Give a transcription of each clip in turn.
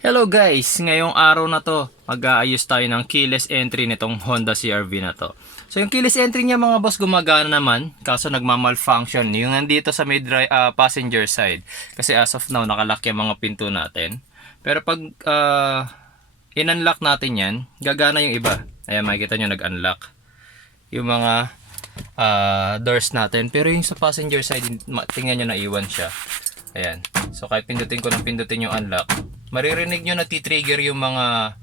Hello guys! Ngayong araw na to, mag-aayos tayo ng keyless entry nitong Honda CR-V na to. So yung keyless entry niya mga boss gumagana naman, kaso nagmamalfunction yung nandito sa may passenger side. Kasi as of now nakalock yung mga pinto natin. Pero pag in-unlock natin yan, gagana yung iba. Ayan, makikita nyo nag-unlock yung mga doors natin. Pero yung sa passenger side, tingnan nyo naiwan siya. Ayan. So kahit pindutin ko ng pindutin yung unlock, maririnig nyo nagtitrigger yung mga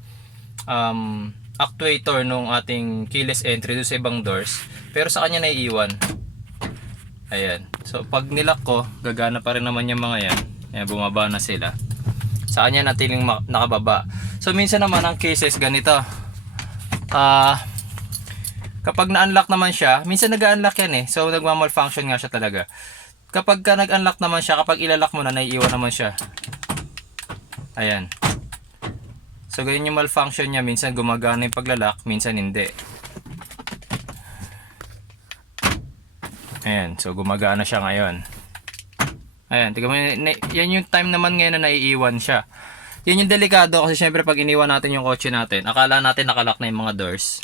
actuator nung ating keyless entry doon sa ibang doors. Pero sa kanya naiiwan. Ayan. So pag nilock ko, gagana pa rin naman yung mga yan. Ayan, bumaba na sila. Sa kanya natiling nakababa. So minsan naman ang cases ganito. Kapag na-unlock naman siya, minsan nag-unlock yan eh. So nagmamalfunction nga siya talaga. Kapag ka nag-unlock naman siya, kapag ilalak mo na, naiiwan naman siya. Ayan. So ganyan yung malfunction niya. Minsan gumagana yung paglalak, minsan hindi. Ayan. So gumagana siya ngayon. Ayan. Tignan mo, yan yung time naman ngayon na naiiwan siya. Yan yung delikado kasi syempre pag iniwan natin yung kotse natin, akala natin nakalock na yung mga doors.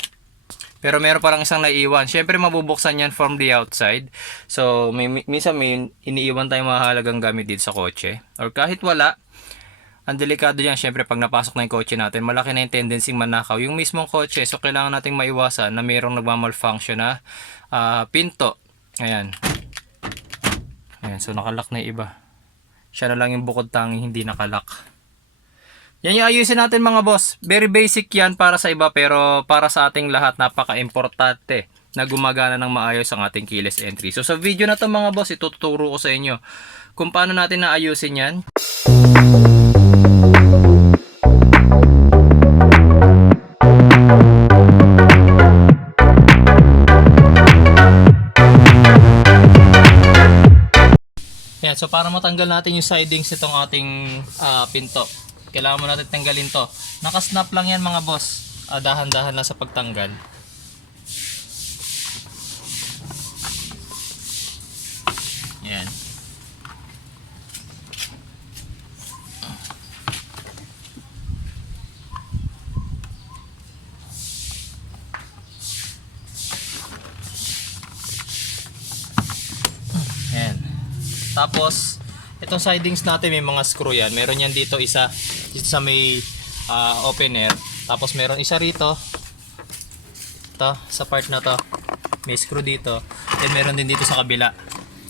Pero meron parang isang naiiwan. Syempre mabubuksan yan from the outside. So minsan may iniiwan tayong mahalagang gamit dito sa kotse. Or kahit wala, ang delikado yan, syempre pag napasok na yung kotse natin, malaki na yung tendency manakaw yung mismong kotse. So kailangan nating maiwasan na mayroong nagmamalfunction na pinto. Ayan. Ayan, so nakalock na yung iba. Siya na lang yung bukod tanging hindi nakalock. Yan yung ayusin natin mga boss. Very basic yan para sa iba, pero para sa ating lahat napaka-importante na gumagana ng maayos ang ating keyless entry. So sa video na to mga boss, ituturo ko sa inyo kung paano natin naayusin yan. Yan, so para matanggal natin yung sidings nitong ating pinto, kailangan mo natin tanggalin to. Nakasnap lang yan mga boss. Dahan-dahan lang sa pagtanggal. Yan. Yan. Tapos itong sidings natin may mga screw yan. Meron yan dito isa sa may opener. Tapos meron isa rito. Ito, sa part na to. May screw dito. Then meron din dito sa kabila.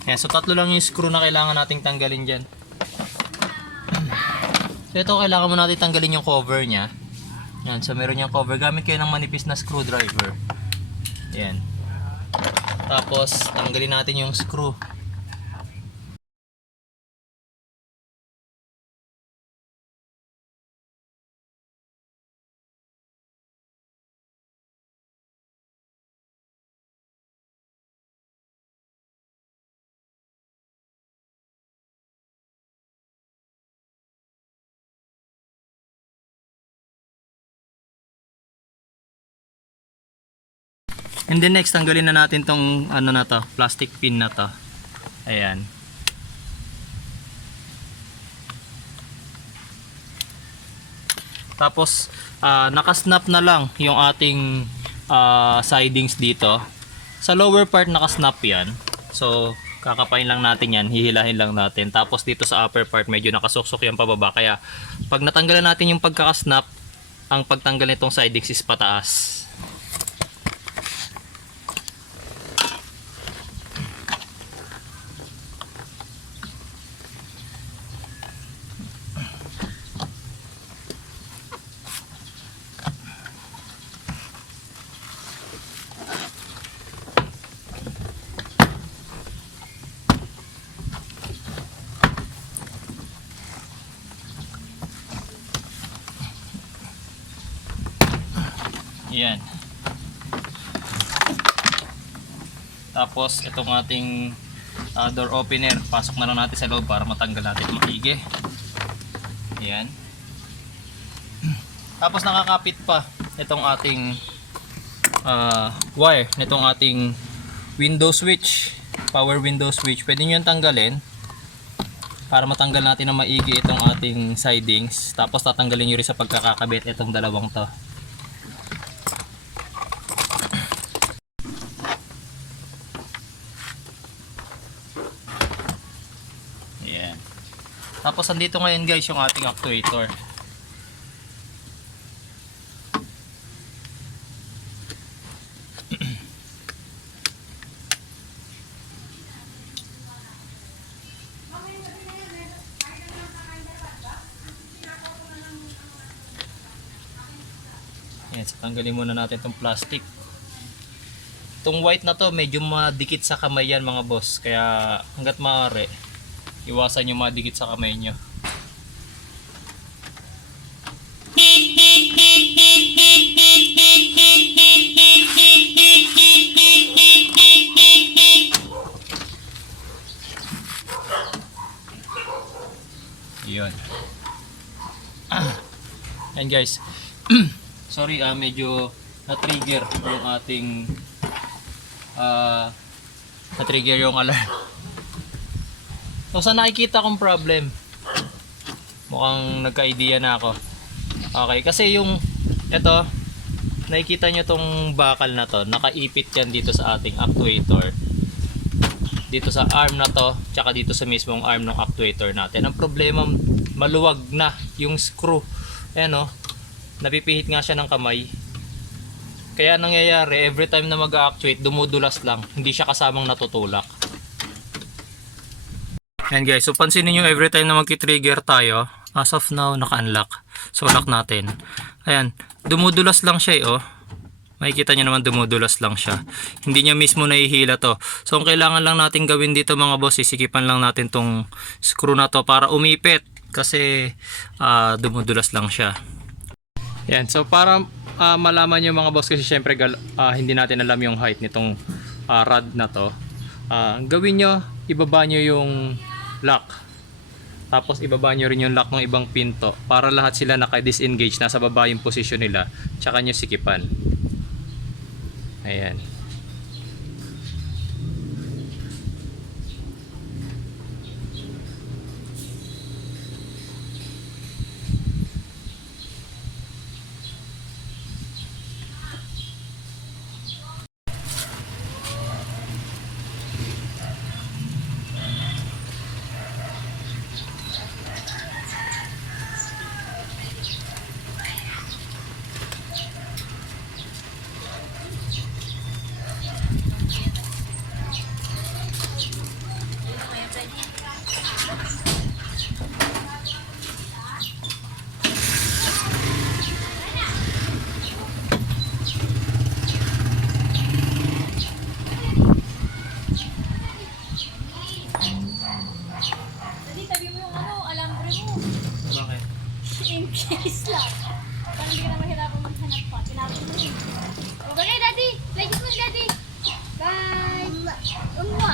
Yan, so tatlo lang yung screw na kailangan nating tanggalin dyan. So ito kailangan mo natin tanggalin yung cover nya. Yan, so meron yung cover. Gamit kayo ng manipis na screwdriver. Yan. Tapos tanggalin natin yung screw. And then next, tanggalin na natin tong ano na to, plastic pin na to. Ayan. Tapos nakasnap na lang yung ating sidings dito. Sa lower part nakasnap yan. So kakapain lang natin yan, hihilahin lang natin. Tapos dito sa upper part medyo nakasuksok yan pababa. Kaya pag natanggalan natin yung pagkakasnap, ang pagtanggal nitong sidings is pataas. Yan. Tapos itong ating door opener, pasok na lang natin sa loob para matanggal natin maigi. Yan. Tapos nakakapit pa itong ating wire nitong ating window switch, power window switch. Pwede nyo yung tanggalin para matanggal natin na maigi itong ating ating sidings. Tapos tatanggalin nyo rin sa pagkakakabit itong dalawang to. Ayan. Tapos andito ngayon guys yung ating actuator. Ayan, so tanggalin muna natin itong plastic. Itong white na to medyo madikit sa kamay yan mga boss. Kaya hanggat maaari, iwasan yung madikit sa kamay nyo. Yun. Ayan guys. Sorry, medyo na-trigger yung ating na-trigger yung alarm. So sa nakikita kong problem, mukhang nagka-idea na ako. Okay, kasi yung ito, nakikita nyo tong bakal na to, nakaipit yan dito sa ating actuator. Dito sa arm na to, tsaka dito sa mismong arm ng actuator natin. Ang problema, maluwag na yung screw. Ayan o, napipihit nga siya ng kamay. Kaya nangyayari, every time na mag-actuate, dumudulas lang. Hindi siya kasamang natutulak. Ayan guys, so pansinin nyo every time na magki-trigger tayo, as of now, naka-unlock. So lock natin. Ayan, dumudulas lang siya oh. Makikita nyo naman dumudulas lang siya. Hindi niya mismo nahihila to. So ang kailangan lang natin gawin dito mga boss, isikipan lang natin tong screw na to para umipit. Kasi dumudulas lang siya. Yan, so para malaman nyo mga boss, kasi syempre hindi natin alam yung height nitong rod na to. Gawin nyo, ibaba nyo yung lock. Tapos ibaba nyo rin yung lock ng ibang pinto para lahat sila naka-disengage, nasa baba yung position nila. Tsaka nyo sikipan. Ayan. Case lang. Parang hindi ka na mahirapan maghanap pa. Tinapos mo yun. Okay, Daddy. Like it mo, Daddy. Bye. Umwa.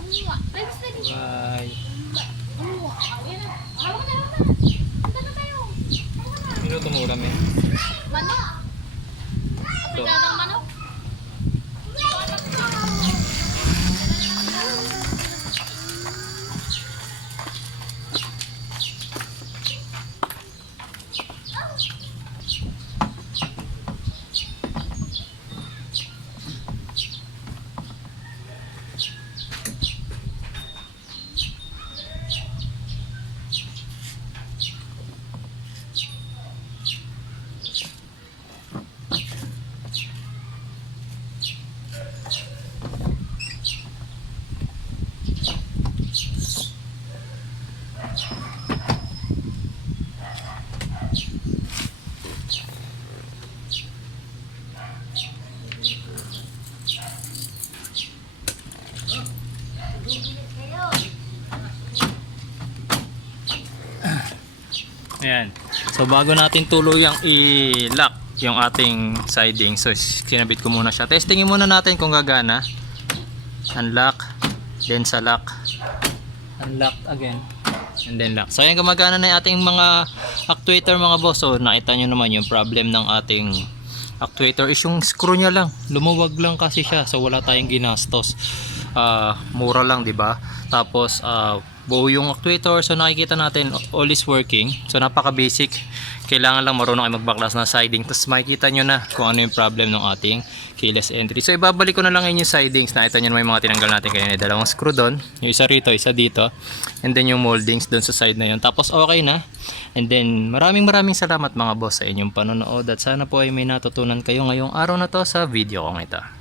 Umwa. Like it, Daddy. Bye. Umwa. Ayan na. Hawak na, hawak na. Punta na tayo. Hawak na. Minuto mo ulam eh. Manok. Aplikadang manok. Ayan. So bago natin tuluyang i-lock yung ating siding, so kinabit ko muna siya. Testingin muna natin kung gagana. Unlock, then sa lock. Unlock again, and then lock. So ayan, gumagana na yung ating mga actuator mga boss. So nakita nyo naman yung problem ng ating actuator is yung screw nya lang. Lumuwag lang kasi siya, so wala tayong ginastos. Mura lang, 'di ba? Tapos buo yung actuator. So nakikita natin all is working. So napaka basic. Kailangan lang marunong kayo magbaklas ng siding. Tapos makikita nyo na kung ano yung problem ng ating keyless entry. So ibabalik ko na lang yung sidings. Nakita nyo na may mga tinanggal natin kanina. Dalawang screw doon. Yung isa rito, isa dito. And then yung moldings doon sa side na yun. Tapos okay na. And then maraming salamat mga boss sa inyong panonood. At sana po ay may natutunan kayo ngayong araw na to sa video kong ito.